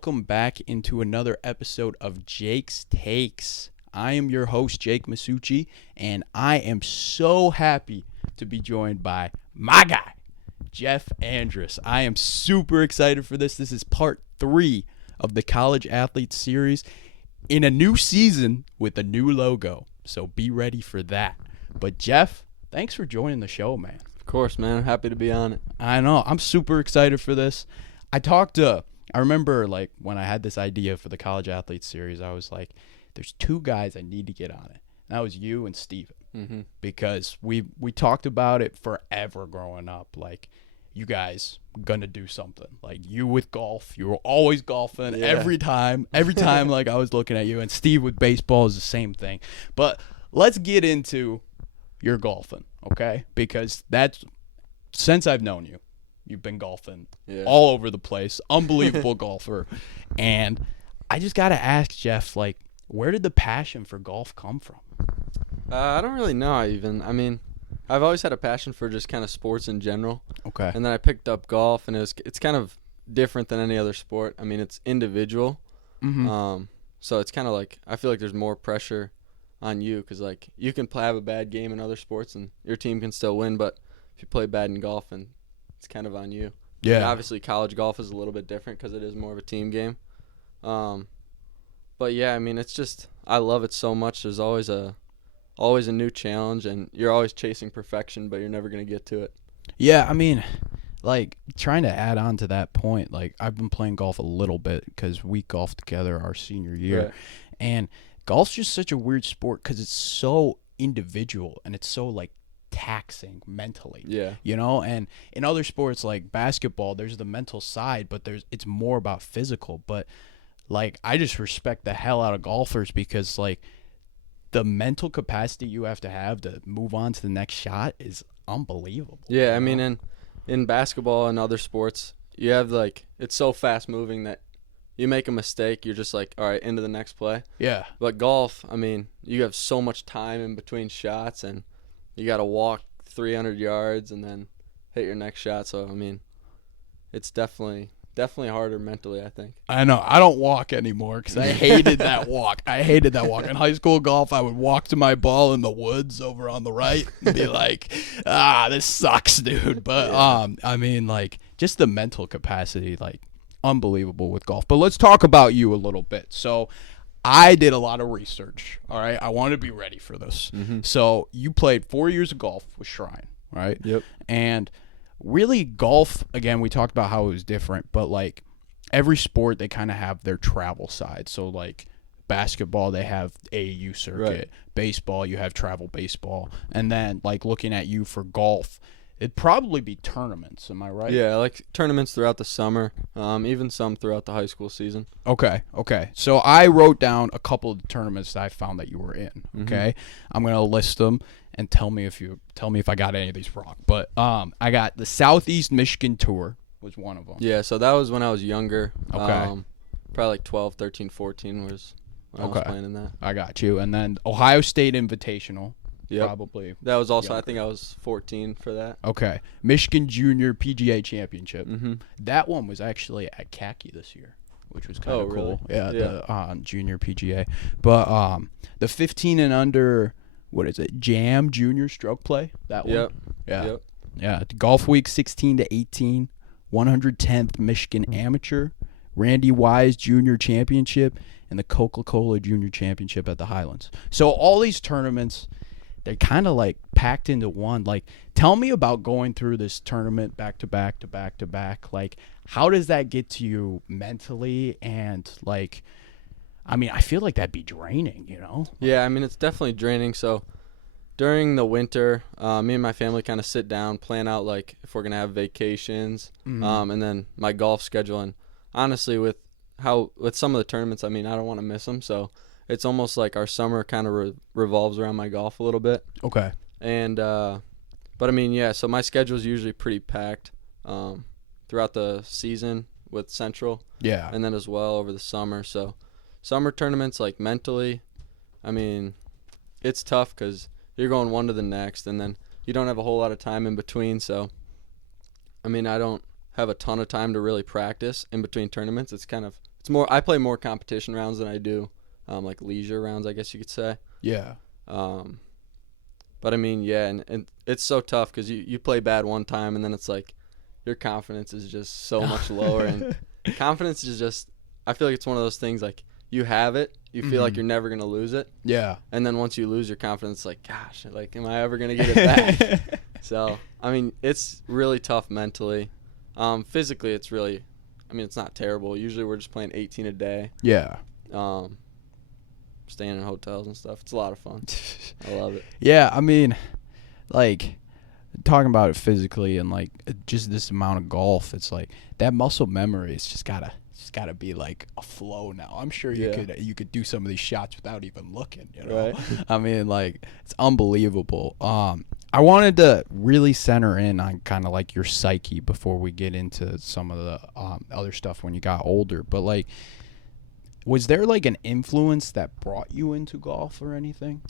welcome back into another episode of Jake's Takes. I am your host, Jake Masucci, and I am so happy to be joined by my guy, Jeff Andrus. I am super excited for this. This is part 3 of the College Athletes Series in a new season with a new logo, so be ready for that. But Jeff, thanks for joining the show, man. Of course, man. I'm happy to be on it. I know. I'm super excited for this. I remember like when I had this idea for the College Athletes Series, I was like, there's 2 guys I need to get on it. And that was you and Steven. Mm-hmm. Because we talked about it forever growing up. Like, you guys gonna do something. Like, you with golf, you were always golfing every time. Every time, like, I was looking at you. And Steve with baseball is the same thing. But let's get into your golfing, okay? Because since I've known you, you've been golfing all over the place. Unbelievable golfer. And I just got to ask, Jeff, like, where did the passion for golf come from? I don't really know even. I mean, I've always had a passion for just kind of sports in general. Okay. And then I picked up golf, and it's kind of different than any other sport. I mean, it's individual. Mm-hmm. So it's kind of like, I feel like there's more pressure on you because, like, you can have a bad game in other sports and your team can still win, but if you play bad in golf, and it's kind of on you. Yeah. And obviously, college golf is a little bit different because it is more of a team game. But yeah, I mean, it's just, I love it so much. There's always a new challenge, and you're always chasing perfection, but you're never going to get to it. Yeah, I mean, like, trying to add on to that point, like, I've been playing golf a little bit because we golfed together our senior year. Right. And golf's just such a weird sport because it's so individual and it's so, like, taxing mentally. Yeah. You know, and in other sports like basketball, there's the mental side, but it's more about physical. But like, I just respect the hell out of golfers because like the mental capacity you have to move on to the next shot is unbelievable. Yeah, I mean, in basketball and other sports, you have like, it's so fast moving that you make a mistake, you're just like, all right, into the next play. Yeah. But golf, I mean, you have so much time in between shots, and you got to walk 300 yards and then hit your next shot. So, I mean, it's definitely harder mentally, I think. I know. I don't walk anymore because I hated that walk. In high school golf, I would walk to my ball in the woods over on the right and be like, this sucks, dude. But, I mean, like, just the mental capacity, like, unbelievable with golf. But let's talk about you a little bit. So, I did a lot of research, all right? I wanted to be ready for this. Mm-hmm. So you played 4 years of golf with Shrine, right? Yep. And really golf, again, we talked about how it was different, but, like, every sport, they kind of have their travel side. So, like, basketball, they have AAU circuit. Right. Baseball, you have travel baseball. And then, like, looking at you for golf, it'd probably be tournaments. Am I right? Yeah, like tournaments throughout the summer, even some throughout the high school season. Okay. So I wrote down a couple of tournaments that I found that you were in. Okay, I'm gonna list them and tell me if I got any of these wrong. But I got the Southeast Michigan Tour was one of them. Yeah, so that was when I was younger. Okay. Probably like 12, 13, 14 was when I was playing in that. I got you. And then Ohio State Invitational. Yep. Probably. That was also, younger. I think I was 14 for that. Okay. Michigan Junior PGA Championship. Mm-hmm. That one was actually at Khaki this year, which was kind of cool. Really? Yeah, the Junior PGA. But the 15 and under, what is it? Jam Junior Stroke Play. That one. Yep. Yeah. Yep. Yeah. Golf Week 16 to 18, 110th Michigan Amateur, Randy Wise Junior Championship, and the Coca-Cola Junior Championship at the Highlands. So all these tournaments, they're kind of like packed into one. Like, tell me about going through this tournament back to back to back to back. Like, how does that get to you mentally? And, like, I mean, I feel like that'd be draining, you know? Yeah, I mean, it's definitely draining. So during the winter, me and my family kind of sit down, plan out, like, if we're going to have vacations, and then my golf schedule. And honestly, with some of the tournaments, I mean, I don't want to miss them. So it's almost like our summer kind of revolves around my golf a little bit. Okay. And, but I mean, yeah, so my schedule is usually pretty packed throughout the season with Central. Yeah. And then as well over the summer. So summer tournaments, like mentally, I mean, it's tough because you're going one to the next, and then you don't have a whole lot of time in between. So, I mean, I don't have a ton of time to really practice in between tournaments. It's more. I play more competition rounds than I do like leisure rounds, I guess you could say. Yeah. But I mean, yeah, and it's so tough because you play bad one time and then it's like your confidence is just so much lower. And confidence is just, I feel like it's one of those things like you have it, you feel like you're never going to lose it. Yeah. And then once you lose your confidence, like, gosh, like, am I ever going to get it back? So, I mean, it's really tough mentally. Physically, it's really, I mean, it's not terrible. Usually we're just playing 18 a day. Yeah. Staying in hotels and stuff. It's a lot of fun. I love it. Yeah, I mean, like, talking about it physically and, like, just this amount of golf, it's like that muscle memory is just gotta be like a flow now. I'm sure you could do some of these shots without even looking, you know. Right. I mean, like, it's unbelievable. I wanted to really center in on kind of like your psyche before we get into some of the other stuff when you got older. But, like, was there like an influence that brought you into golf or anything?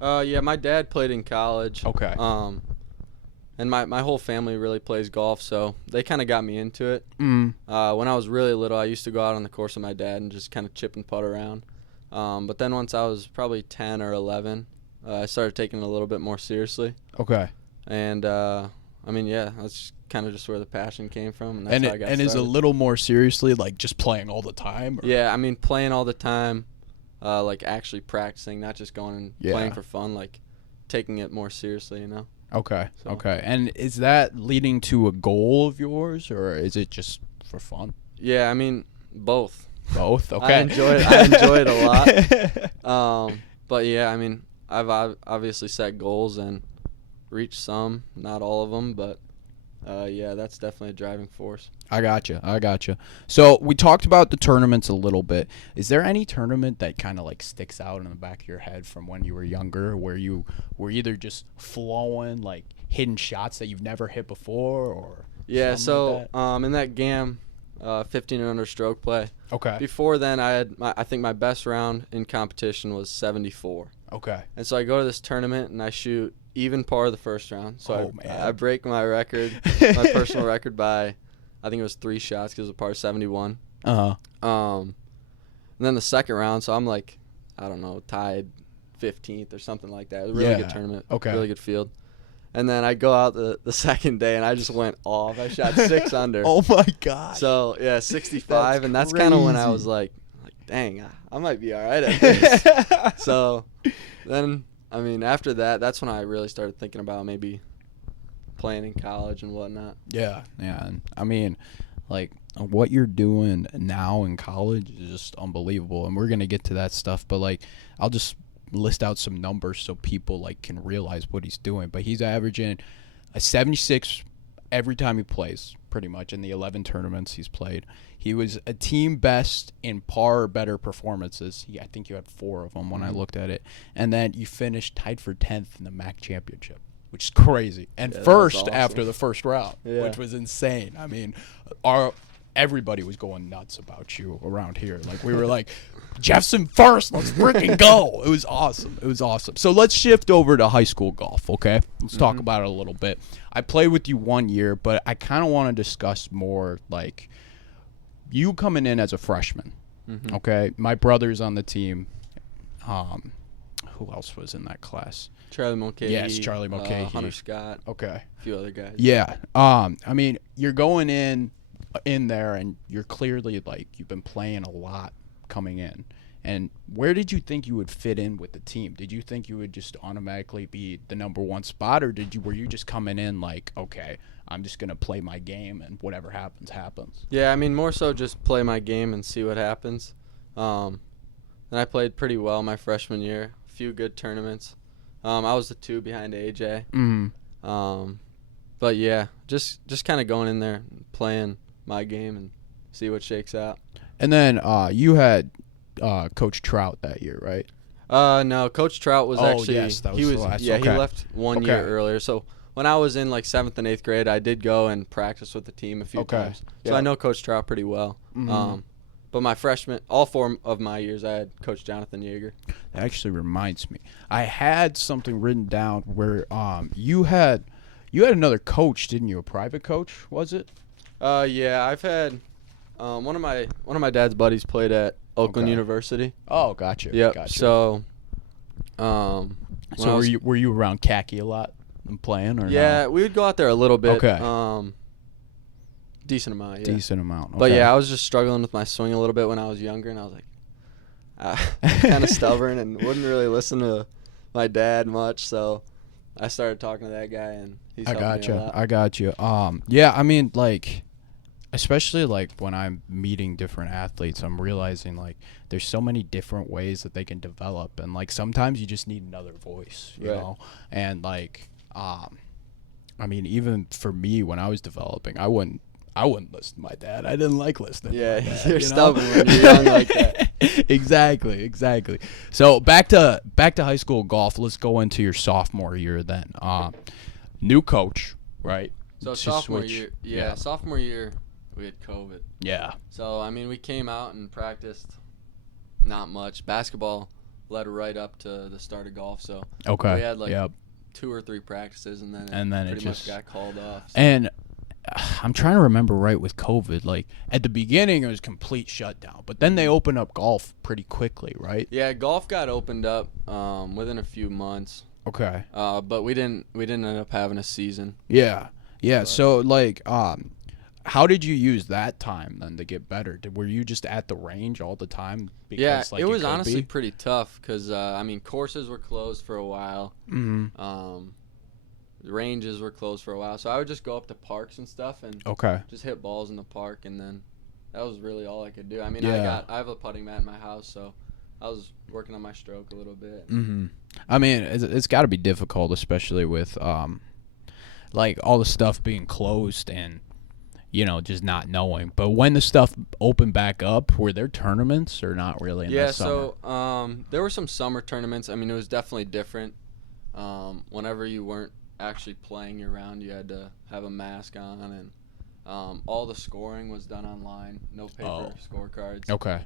Yeah, my dad played in college. Okay. And my whole family really plays golf, so they kind of got me into it. Mm. When I was really little, I used to go out on the course with my dad and just kind of chip and putt around. But then once I was probably 10 or 11, I started taking it a little bit more seriously. Okay. And I mean, yeah, that's kind of just where the passion came from, and that's how I got started. And is a little more seriously like just playing all the time? Or? Yeah, I mean, playing all the time, like actually practicing, not just going and playing for fun, like taking it more seriously, you know? Okay. So. Okay. And is that leading to a goal of yours, or is it just for fun? Yeah, I mean, both. Both? Okay. I enjoy it a lot. But yeah, I mean, I've obviously set goals and reached some, not all of them, but yeah, that's definitely a driving force. I gotcha. So we talked about the tournaments a little bit. Is there any tournament that kind of like sticks out in the back of your head from when you were younger, where you were either just flowing, like hitting shots that you've never hit before, or so like in that GAM 15 and under stroke play. Okay. Before then, I think my best round in competition was 74. Okay. And so I go to this tournament and I shoot even par the first round. So I break my record, my personal record by, I think it was 3 shots because it was a par 71. Uh-huh. And then the second round, so I'm like, I don't know, tied 15th or something like that. It was a really good tournament. Okay. Really good field. And then I go out the second day and I just went off. I shot 6 under. Oh my gosh. So yeah, 65, and that's kind of when I was like, dang, I might be all right at this. So then, I mean, after that, that's when I really started thinking about maybe playing in college and whatnot. Yeah. And I mean, like, what you're doing now in college is just unbelievable, and we're gonna get to that stuff. But like, I'll just list out some numbers so people like can realize what he's doing. But he's averaging a 76 every time he plays, pretty much, in the 11 tournaments he's played. He was a team best in par or better performances. I think you had 4 of them when I looked at it. And then you finished tied for 10th in the MAC championship, which is crazy. And first awesome. After the first round, which was insane. I mean, everybody was going nuts about you around here. Like, we were like, Jeff's in first. Let's freaking go. It was awesome. So let's shift over to high school golf, okay? Let's talk about it a little bit. I played with you 1 year, but I kind of want to discuss more, like, you coming in as a freshman, okay? My brother's on the team. Who else was in that class? Charlie Mulcahy. Yes, Charlie Mulcahy. Hunter Scott. Okay. A few other guys. Yeah. I mean, you're going in there, and you're clearly, like, you've been playing a lot coming in. And where did you think you would fit in with the team? Did you think you would just automatically be the number 1 spot, or were you just coming in like, okay, I'm just going to play my game and whatever happens, happens? Yeah, I mean, more so just play my game and see what happens. And I played pretty well my freshman year. A few good tournaments. I was the 2 behind AJ. But yeah, just kind of going in there and playing my game and see what shakes out. And then you had Coach Trout that year, right? No, Coach Trout was actually he left 1 year earlier. So when I was in like 7th and 8th grade, I did go and practice with the team a few times. So I know Coach Trout pretty well. But my freshman, all 4 of my years, I had Coach Jonathan Yeager. That actually reminds me. I had something written down where you had another coach, didn't you? A private coach, was it? Yeah, I've had one of my dad's buddies played at Oakland Okay. University. Oh, gotcha. Yep. Gotcha. So, So were you around khaki a lot and playing or yeah, no? we would go out there a little bit. Okay. Decent amount. Yeah. Decent amount. Okay. But yeah, I was just struggling with my swing a little bit when I was younger, and I was like, kind of stubborn and wouldn't really listen to my dad much. So I started talking to that guy, and he's helped me a lot. I got you. Yeah, I mean, like, especially like when I'm meeting different athletes, I'm realizing like there's so many different ways that they can develop, and like sometimes you just need another voice, you Right. know. And like, I mean, even for me when I was developing, I wouldn't listen to my dad. I didn't like listening. Yeah, to my dad, you're you know? stubborn when you're young like that. Exactly. So back to high school golf. Let's go into your sophomore year then. New coach, right? So Just sophomore switch. year, Yeah. sophomore year, we had COVID. Yeah. So I mean, we came out and practiced not much. Basketball led right up to the start of golf. So Okay. we had like Yep. 2 or 3 practices, and then it pretty just much got called off. So. And I'm trying to remember right with COVID. Like at the beginning, it was complete shutdown, but then they opened up golf pretty quickly, right? Yeah, golf got opened up within a few months. Okay. But we didn't end up having a season. Yeah. So like, how did you use that time then to get better? Were you just at the range all the time? Yeah, Like, it was could honestly be? pretty tough because I mean, courses were closed for a while. Mm-hmm. Ranges were closed for a while, so I would just go up to parks and stuff and Okay. just hit balls in the park, and then that was really all I could do. I mean, Yeah. I have a putting mat in my house, so I was working on my stroke a little bit. Mm-hmm. I mean, it's got to be difficult, especially with like all the stuff being closed and just not knowing. But when the stuff opened back up, were there tournaments or not really? In the summer? So there were some summer tournaments. I mean, it was definitely different. Whenever you weren't actually playing year round, you had to have a mask on, and all the scoring was done online, no paper scorecards. Okay.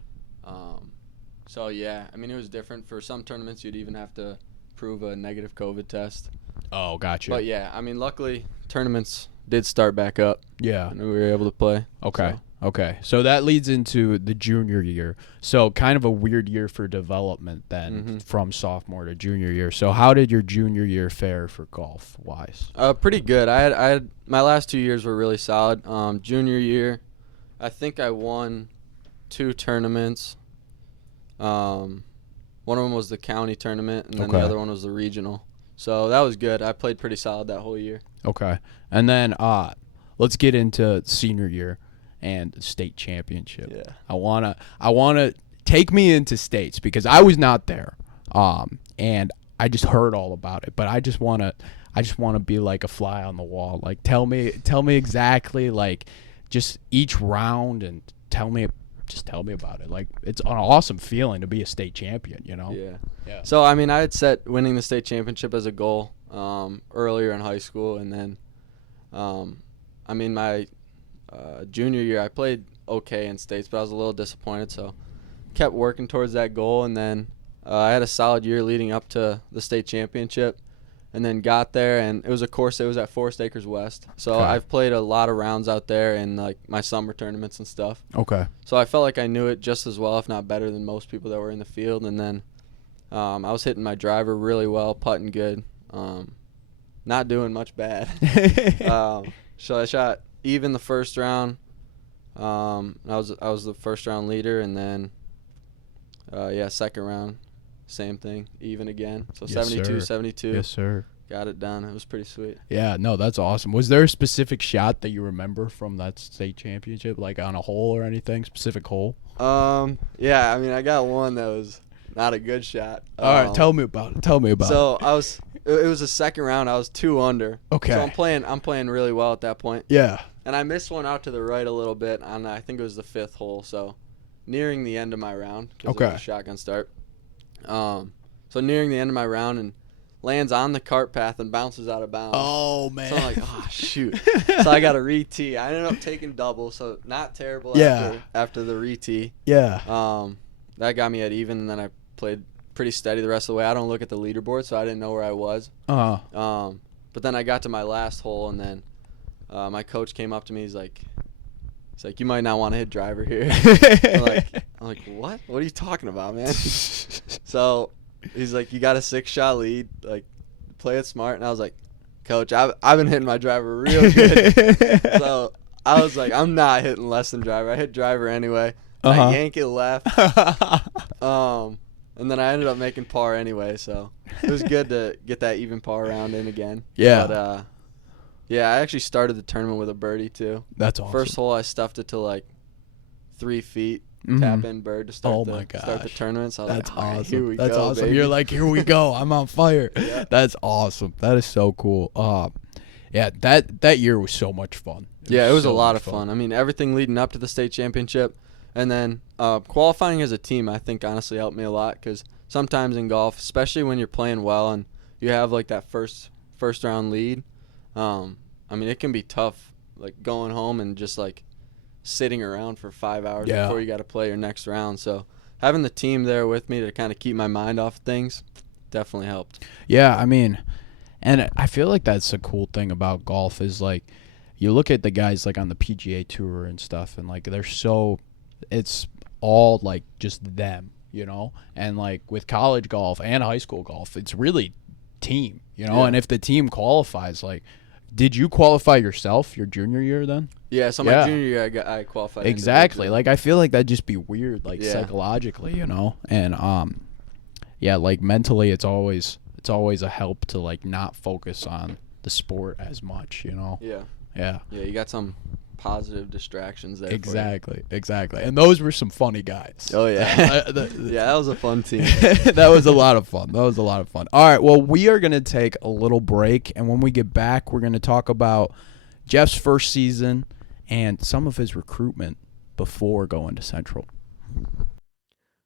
So yeah, I mean, it was different. For some tournaments, you'd even have to prove a negative COVID test. Oh, gotcha. But yeah, I mean, luckily tournaments did start back up, Yeah. and we were able to play. Okay. So. Okay. So that leads into the junior year. So kind of a weird year for development then from sophomore to junior year. So how did your junior year fare for golf wise? Pretty good. I had my last 2 years were really solid. Junior year, I think I won 2 tournaments. One of them was the county tournament, and then the other one was the regional. So that was good. I played pretty solid that whole year. Okay. And then let's get into senior year and state championship. Yeah. I wanna take me into states because I was not there. And I just heard all about it. But I just wanna be like a fly on the wall. Like tell me exactly like just each round and tell me about it. Like it's an awesome feeling to be a state champion, Yeah. So I mean, I had set winning the state championship as a goal earlier in high school, and then I mean my junior year I played okay in states, but I was a little disappointed, so kept working towards that goal, and then I had a solid year leading up to the state championship, and then got there, and it was a course that was at Forest Acres West. So I've played a lot of rounds out there in like my summer tournaments and stuff. Okay. So I felt like I knew it just as well, if not better, than most people that were in the field. And then I was hitting my driver really well, putting good, not doing much bad. So I shot even the first round. I was the first round leader, and then second round, same thing, even again. So Yes, 72, sir. 72. Yes, sir. Got it done. It was pretty sweet. Yeah, no, that's awesome. Was there a specific shot that you remember from that state championship, like on a hole or anything, specific hole? Yeah, I mean, I got one that was not a good shot. All right, tell me about it. So it was the second round. I was 2 under. Okay. So I'm playing really well at that point. Yeah. And I missed one out to the right a little bit on, I think it was the 5th hole. So nearing the end of my round. It was a shotgun start. So nearing the end of my round, and lands on the cart path and bounces out of bounds. Oh, man. So I'm like, oh, shoot. So I got a re-tee. I ended up taking double, so not terrible after the re-tee. Yeah. That got me at even, and then I played pretty steady the rest of the way. I don't look at the leaderboard, so I didn't know where I was. Uh-huh. But then I got to my last hole, and then my coach came up to me. He's like, He's like, you might not want to hit driver here. I'm like, what? What are you talking about, man? So he's like, you got a 6-shot lead. Like, play it smart. And I was like, Coach, I've been hitting my driver real good. So I was like, I'm not hitting less than driver. I hit driver anyway. I yank it left. And then I ended up making par anyway. So it was good to get that even par round in again. Yeah. But, yeah, I actually started the tournament with a birdie, too. That's awesome. First hole, I stuffed it to, like, 3 feet, tap in bird to start the tournament. So I was That's like, all right, awesome. here we That's go, awesome. baby. You're like, here we go. I'm on fire. Yeah. That's awesome. That is so cool. Yeah, that year was so much fun. It was a lot of fun. I mean, everything leading up to the state championship. And then qualifying as a team, I think, honestly helped me a lot because sometimes in golf, especially when you're playing well and you have, like, that first round lead, I mean, it can be tough, like, going home and just, like, sitting around for 5 hours before you got to play your next round. So having the team there with me to kind of keep my mind off things definitely helped. Yeah, I mean, and I feel like that's a cool thing about golf is, like, you look at the guys, like, on the PGA Tour and stuff, and, like, they're so – it's all, like, just them, you know? And, like, with college golf and high school golf, it's really team, you know? Yeah. And if the team qualifies, like – did you qualify yourself your junior year then? Yeah, so my junior year I qualified. Exactly. Like, I feel like that'd just be weird, like, psychologically, you know? And, yeah, like, mentally it's always a help to, like, not focus on the sport as much, you know? Yeah. Yeah. Yeah, you got some positive distractions there. Exactly. And those were some funny guys. Oh, yeah. Yeah, that was a fun team. That was a lot of fun. All right, well, we are going to take a little break, and when we get back, we're going to talk about Jeff's first season and some of his recruitment before going to Central.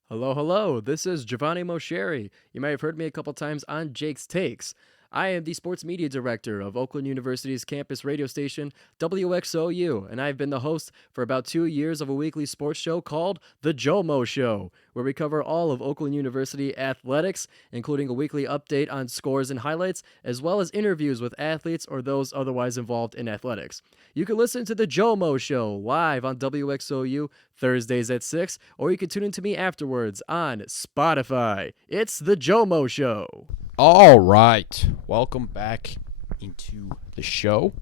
Hello. This is Giovanni Mosheri. You may have heard me a couple times on Jake's Takes. I am the sports media director of Oakland University's campus radio station, WXOU, and I've been the host for about 2 years of a weekly sports show called The Jomo Show, where we cover all of Oakland University athletics, including a weekly update on scores and highlights, as well as interviews with athletes or those otherwise involved in athletics. You can listen to The Jomo Show live on WXOU Thursdays at 6, or you can tune in to me afterwards on Spotify. It's The Jomo Show. All right, welcome back into the show,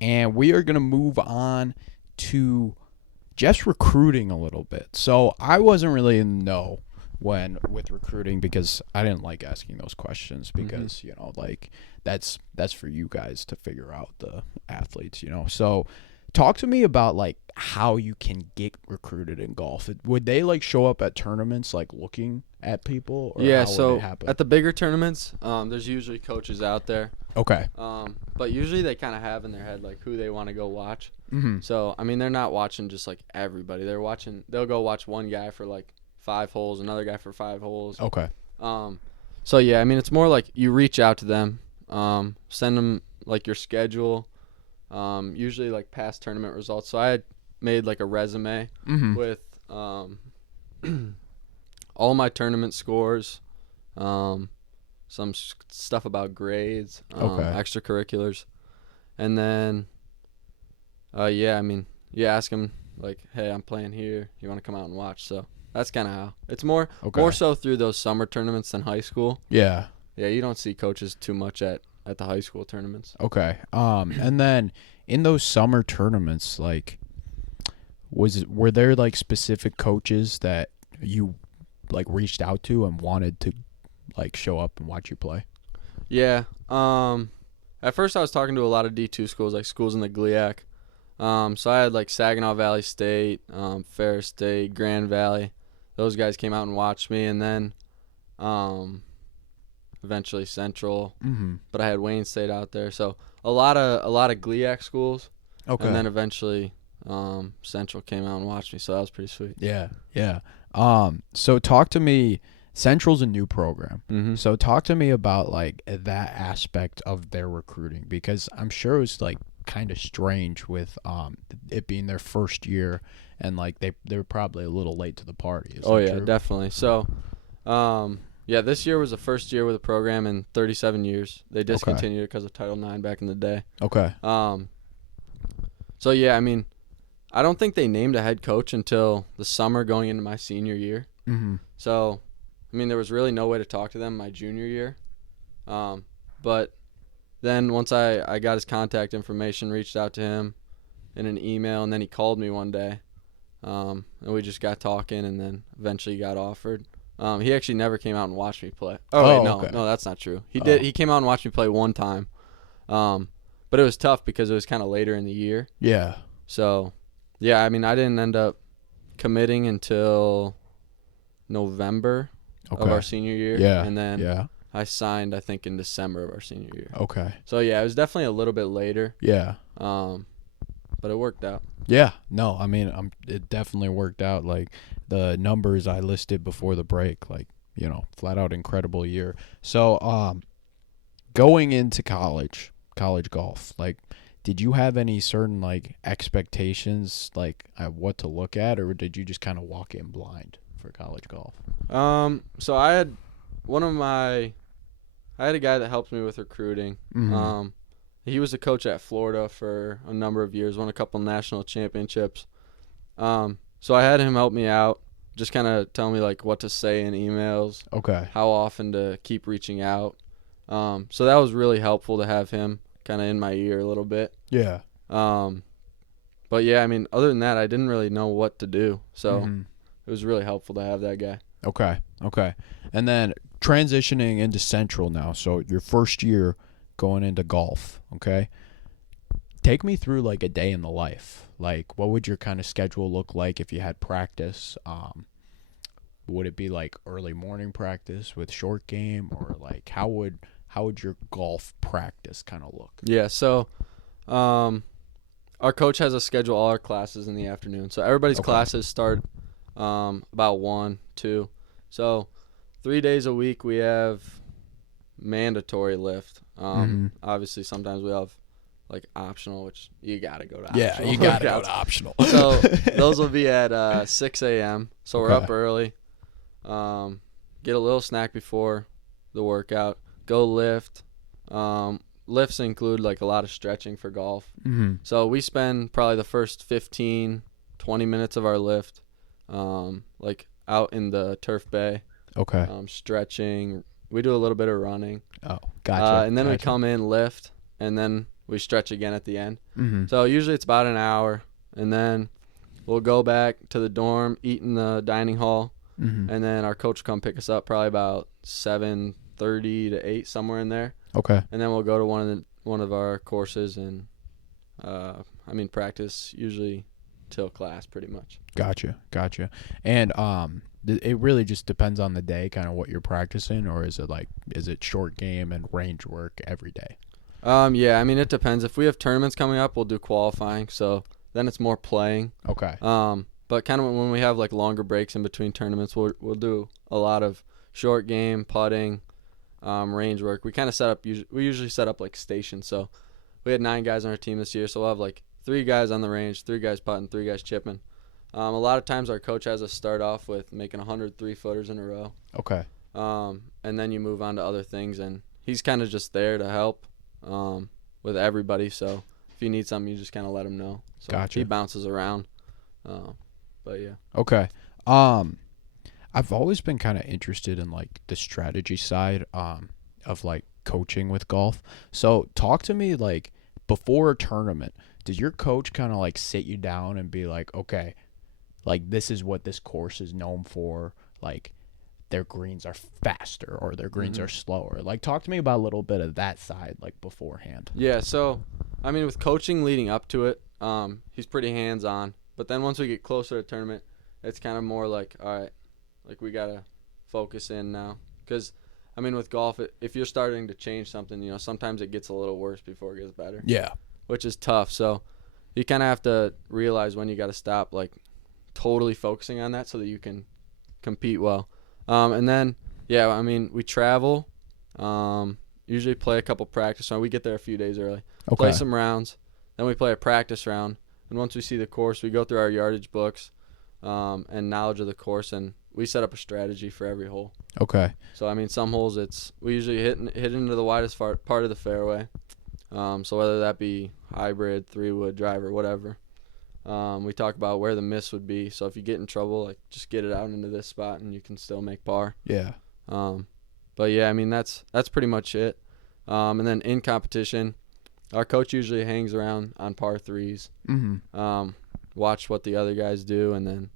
and we are going to move on to Jeff's recruiting a little bit. So I wasn't really in the know with recruiting because I didn't like asking those questions because, you know, like that's for you guys to figure out, the athletes, you know. So talk to me about, like, how you can get recruited in golf. Would they, like, show up at tournaments, like, looking at people? Or yeah, how so would it happen? at the bigger tournaments, there's usually coaches out there. Okay. But usually they kind of have in their head, like, who they want to go watch. Mm-hmm. So, I mean, they're not watching just, like, everybody. They'll go watch one guy for, like, 5 holes, another guy for 5 holes. Okay. So, yeah, I mean, it's more like you reach out to them, send them, like, your schedule, usually, like, past tournament results. So I had made, like, a resume with all my tournament scores, some stuff about grades, extracurriculars. And then, you ask them, like, hey, I'm playing here. You want to come out and watch? So that's kind of how. It's more so through those summer tournaments than high school. Yeah. Yeah, you don't see coaches too much at the high school tournaments. Okay. And then in those summer tournaments, like, were there, like, specific coaches that you, like, reached out to and wanted to, like, show up and watch you play? Yeah. At first I was talking to a lot of D2 schools, like schools in the GLIAC. So I had, like, Saginaw Valley State, Ferris State, Grand Valley. Those guys came out and watched me, and then eventually Central. Mm-hmm. But I had Wayne State out there. So a lot of GLIAC schools. Okay. And then eventually Central came out and watched me, so that was pretty sweet. Yeah. So talk to me. Central's a new program. Mm-hmm. So talk to me about, like, that aspect of their recruiting, because I'm sure it was, like, kind of strange with it being their first year, and, like, they were probably a little late to the party. Is that true? Definitely. So this year was the first year with the program in 37 years. They discontinued it because of Title IX back in the day. Okay. So yeah, I mean, I don't think they named a head coach until the summer going into my senior year. Mm-hmm. So, I mean, there was really no way to talk to them my junior year. But then once I got his contact information, reached out to him in an email, and then he called me one day. And we just got talking, and then eventually got offered. He actually never came out and watched me play. Oh, wait, okay. No, that's not true. He did. He came out and watched me play one time. But it was tough because it was kind of later in the year. Yeah. So, yeah, I mean, I didn't end up committing until November of our senior year. Yeah. And then yeah. I signed, I think, in December of our senior year. Okay. So, yeah, it was definitely a little bit later. Yeah. But it worked out. Yeah. No, I mean, it definitely worked out. Like, the numbers I listed before the break, like, you know, flat out incredible year. So, going into college golf, like, did you have any certain, like, expectations, like, at what to look at, or did you just kind of walk in blind for college golf? So I had a guy that helped me with recruiting. Mm-hmm. He was a coach at Florida for a number of years, won a couple national championships. So I had him help me out, just kind of tell me, like, what to say in emails, Okay. how often to keep reaching out. So that was really helpful to have him kind of in my ear a little bit. Yeah. But, yeah, I mean, other than that, I didn't really know what to do. So Mm-hmm. it was really helpful to have that guy. Okay. And then transitioning into Central now. So your first year going into golf, okay? Take me through, like, a day in the life. Like, what would your kind of schedule look like if you had practice? Would it be like early morning practice with short game, or like how would your golf practice kind of look? Yeah, so our coach has a schedule all our classes in the afternoon. So everybody's classes start about 1, 2. So 3 days a week we have mandatory lift. Obviously sometimes we have like optional, which you got to go to optional. Yeah, you got to go to optional. So those will be at 6 a.m. So we're up early. Get a little snack before the workout. Go lift. Lifts include like a lot of stretching for golf. Mm-hmm. So we spend probably the first 15, 20 minutes of our lift like out in the turf bay. Okay. Stretching. We do a little bit of running. Oh, gotcha. And then we come in, lift, and then we stretch again at the end. Mm-hmm. So usually it's about an hour, and then we'll go back to the dorm, eat in the dining hall, Mm-hmm. and then our coach will come pick us up probably about 7:30 to 8, somewhere in there. Okay. And then we'll go to one of our courses and practice usually till class pretty much. Gotcha. And it really just depends on the day, kind of what you're practicing, or is it short game and range work every day? Yeah, I mean, it depends. If we have tournaments coming up, we'll do qualifying, so then it's more playing. Okay. But kind of when we have like longer breaks in between tournaments, we'll do a lot of short game, putting, range work. We kind of we usually set up like stations. So we had 9 guys on our team this year, so we'll have like 3 guys on the range, 3 guys putting, 3 guys chipping. A lot of times our coach has us start off with making 100 3-footers in a row. Okay. And then you move on to other things, and he's kind of just there to help with everybody. So if you need something, you just kind of let him know. So Gotcha. He bounces around. But yeah. Okay. I've always been kind of interested in like the strategy side of like coaching with golf. So talk to me, like, before a tournament, does your coach kind of like sit you down and be like, okay, like, this is what this course is known for, like their greens are faster or their greens are slower? Like, talk to me about a little bit of that side, like, beforehand. Yeah, so I mean, with coaching leading up to it, he's pretty hands-on. But then once we get closer to the tournament, it's kind of more like, all right, like, we got to focus in now. Because, I mean, with golf, if you're starting to change something, you know, sometimes it gets a little worse before it gets better. Yeah. Which is tough. So you kind of have to realize when you got to stop, like, totally focusing on that so that you can compete well. And then, yeah, I mean, we travel, usually play a couple practice rounds. We get there a few days early. Okay. Play some rounds. Then we play a practice round. And once we see the course, we go through our yardage books and knowledge of the course, and we set up a strategy for every hole. Okay. So, I mean, some holes we usually hit into the widest part of the fairway. So whether that be hybrid, 3-wood, driver, whatever. We talk about where the miss would be. So if you get in trouble, like just get it out into this spot and you can still make par. Yeah. But yeah, I mean that's pretty much it. And then in competition, our coach usually hangs around on par threes. Mm-hmm. Watch what the other guys do, and then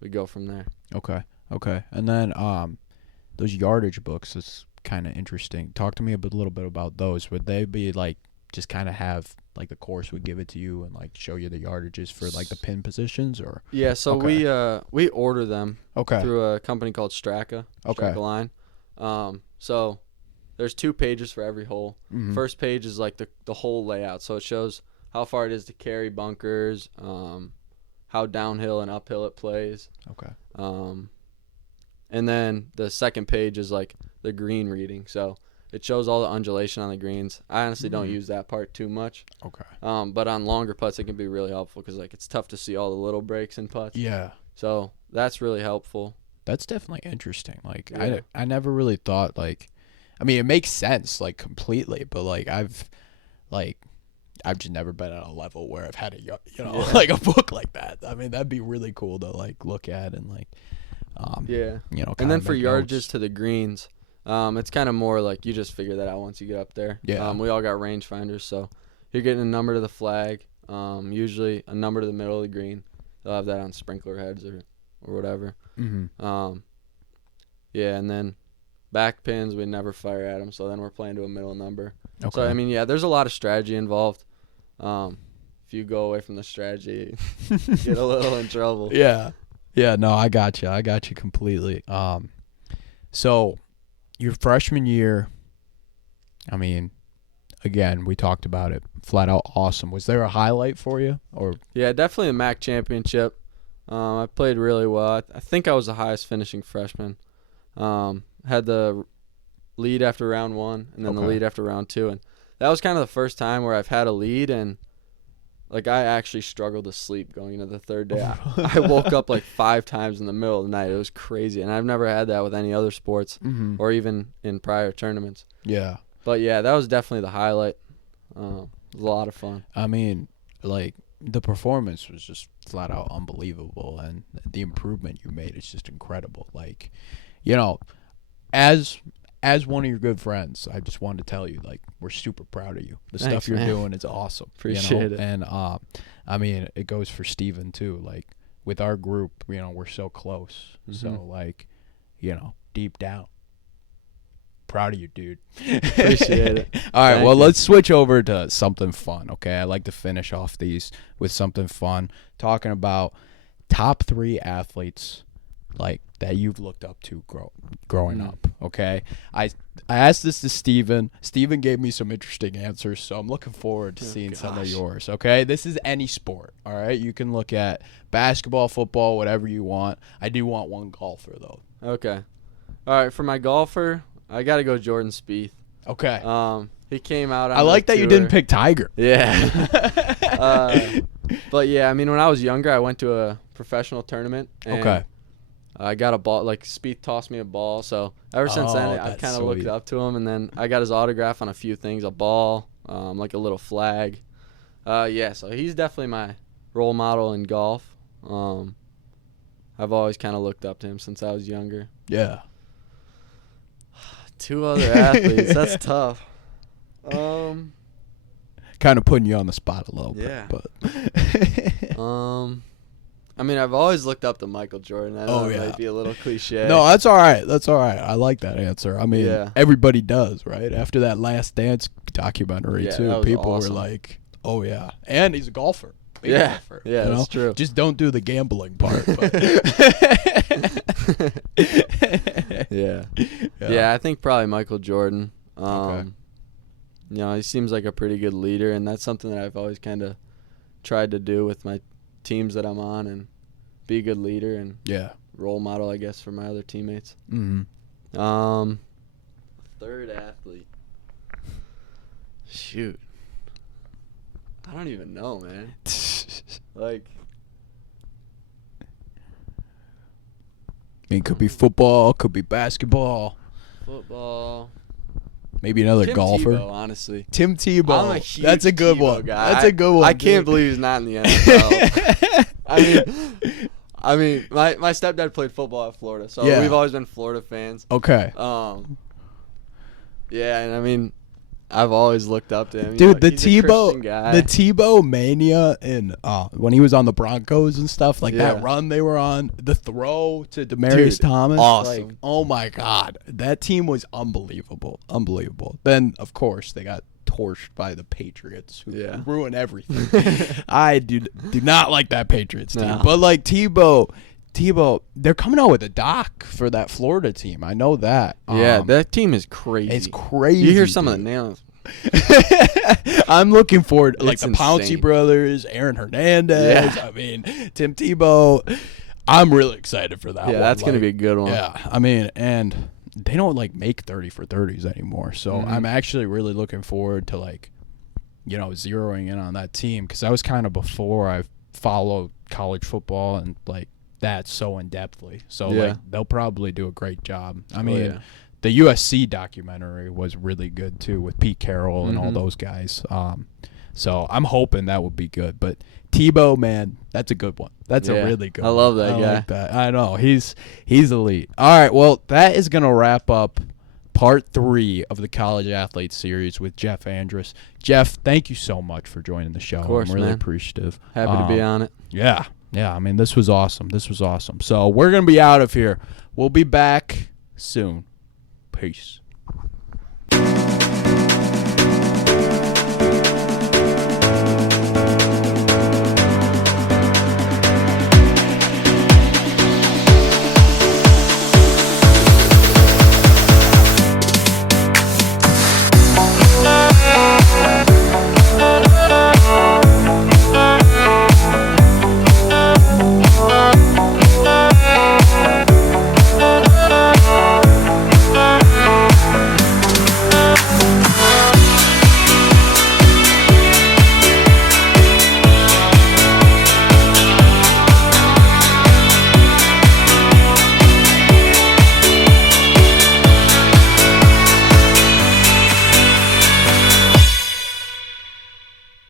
we go from there. Okay. And then those yardage books is kind of interesting. Talk to me a little bit about those. Would they be like just kind of have like the course would give it to you and like show you the yardages for like the pin positions or? Yeah, so we order them through a company called Straka. Okay. Straka Line. So there's 2 pages for every hole. Mm-hmm. First page is like the whole layout, so it shows how far it is to carry bunkers, how downhill and uphill it plays. Okay. And then the second page is like the green reading, so it shows all the undulation on the greens. I honestly don't use that part too much. Okay. But on longer putts, it can be really helpful because like it's tough to see all the little breaks in putts. Yeah. So that's really helpful. That's definitely interesting. Like Yeah. I never really thought like, I mean it makes sense like completely, but like I've just never been at a level where I've had like a book like that. I mean that'd be really cool to like look at and like, And then for yardages to the greens, it's kind of more like you just figure that out once you get up there. Yeah. We all got rangefinders, so you're getting a number to the flag, usually a number to the middle of the green. They'll have that on sprinkler heads or whatever. Mm-hmm. And then back pins, we never fire at them, so then we're playing to a middle number. Okay. So, I mean, yeah, there's a lot of strategy involved. If you go away from the strategy, you get a little in trouble. Yeah. Yeah, no, I got you completely. So your freshman year, I mean, again, we talked about it, flat out awesome. Was there a highlight for you or? Yeah, definitely the MAC championship. I played really well. I think I was the highest finishing freshman. Had the lead after round 1 and then the lead after round 2, and that was kind of the first time where I've had a lead and like I actually struggled to sleep going into the third day. I woke up like 5 times in the middle of the night. It was crazy, and I've never had that with any other sports or even in prior tournaments. Yeah. But yeah, that was definitely the highlight. It was a lot of fun. I mean, like the performance was just flat out unbelievable, and the improvement you made is just incredible. Like, as one of your good friends, I just wanted to tell you, like, we're super proud of you. The Thanks, stuff you're man. doing is awesome. Appreciate it. And I mean, it goes for Steven too. Like with our group, we're so close. So like, deep down, proud of you, dude. Appreciate it. All right, Thank well, you. let's switch over to something fun, okay? I like to finish off these with something fun, talking about top 3 athletes like that you've looked up to growing up, okay? I asked this to Steven. Steven gave me some interesting answers, so I'm looking forward to seeing some of yours, okay? This is any sport, all right? You can look at basketball, football, whatever you want. I do want one golfer, though. Okay. All right, for my golfer, I got to go Jordan Spieth. Okay. He came out on I like the that you tour. didn't pick Tiger. Yeah. But yeah, I mean, when I was younger, I went to a professional tournament. And Okay. I got a ball. Like Spieth tossed me a ball, so ever since then, I've that's kind of looked sweet. up to him. And then I got his autograph on a few things: a ball, like a little flag. Yeah, so he's definitely my role model in golf. I've always kind of looked up to him since I was younger. Yeah. 2 other athletes. That's tough. Kind of putting you on the spot a little Yeah. bit, but I mean, I've always looked up to Michael Jordan. I know it yeah. might be a little cliche. no, that's all right. That's all right. I like that answer. I mean, Yeah. everybody does, right? After that Last Dance documentary, Yeah, too, that was people awesome. were like, "Oh yeah," and he's a golfer. Big Yeah. golfer, Yeah, that's true. Just don't do the gambling part. But Yeah. Yeah, I think probably Michael Jordan. Okay. He seems like a pretty good leader, and that's something that I've always kind of tried to do with my teams that I'm on, and be a good leader and Yeah. role model, I guess, for my other teammates. Mm-hmm. Third athlete. Shoot. I don't even know, man. Like, I mean, could be football, could be basketball. football. maybe another Tim golfer. Tebow, honestly. Tim Tebow. I'm a huge That's a good Tebow one. guy. That's a good one. I can't believe he's not in the NFL. I mean, my stepdad played football at Florida, so Yeah. we've always been Florida fans. Okay. Yeah, and I mean, I've always looked up to him. Dude, the he's a Christian guy. Tebow mania in when he was on the Broncos and stuff, like that Yeah. run they were on, the throw to Demaryius Dude, Thomas, awesome. like, oh my God, that team was unbelievable. Then of course they got torched by the Patriots, who Yeah. ruined everything. I do not like that Patriots team, No. but like Tebow, they're coming out with a doc for that Florida team. I know that. Yeah, that team is crazy. It's crazy. You hear some dude. of the nails. I'm looking forward, like It's the Pouncey insane. brothers, Aaron Hernandez. Yeah. I mean, Tim Tebow. I'm really excited for that one. Yeah, that's gonna Like, be a good one. Yeah, I mean, and they don't like make 30 for 30s anymore. So Mhm. I'm actually really looking forward to zeroing in on that team, because that was kind of before I followed college football and like that so in depthly. So Yeah. like they'll probably do a great job. I mean. yeah. The USC documentary was really good too, with Pete Carroll and all Mhm. those guys. So I'm hoping that would be good. But Tebow, man, that's a good one. That's a Yeah, really good I one. love that guy. Like that. I know. He's elite. All right, well, that is going to wrap up part 3 of the College Athlete Series with Jeff Andrus. Jeff, thank you so much for joining the show. Of course, I'm really man. appreciative. Happy to be on it. Yeah. I mean, this was awesome. So we're going to be out of here. We'll be back soon. Peace.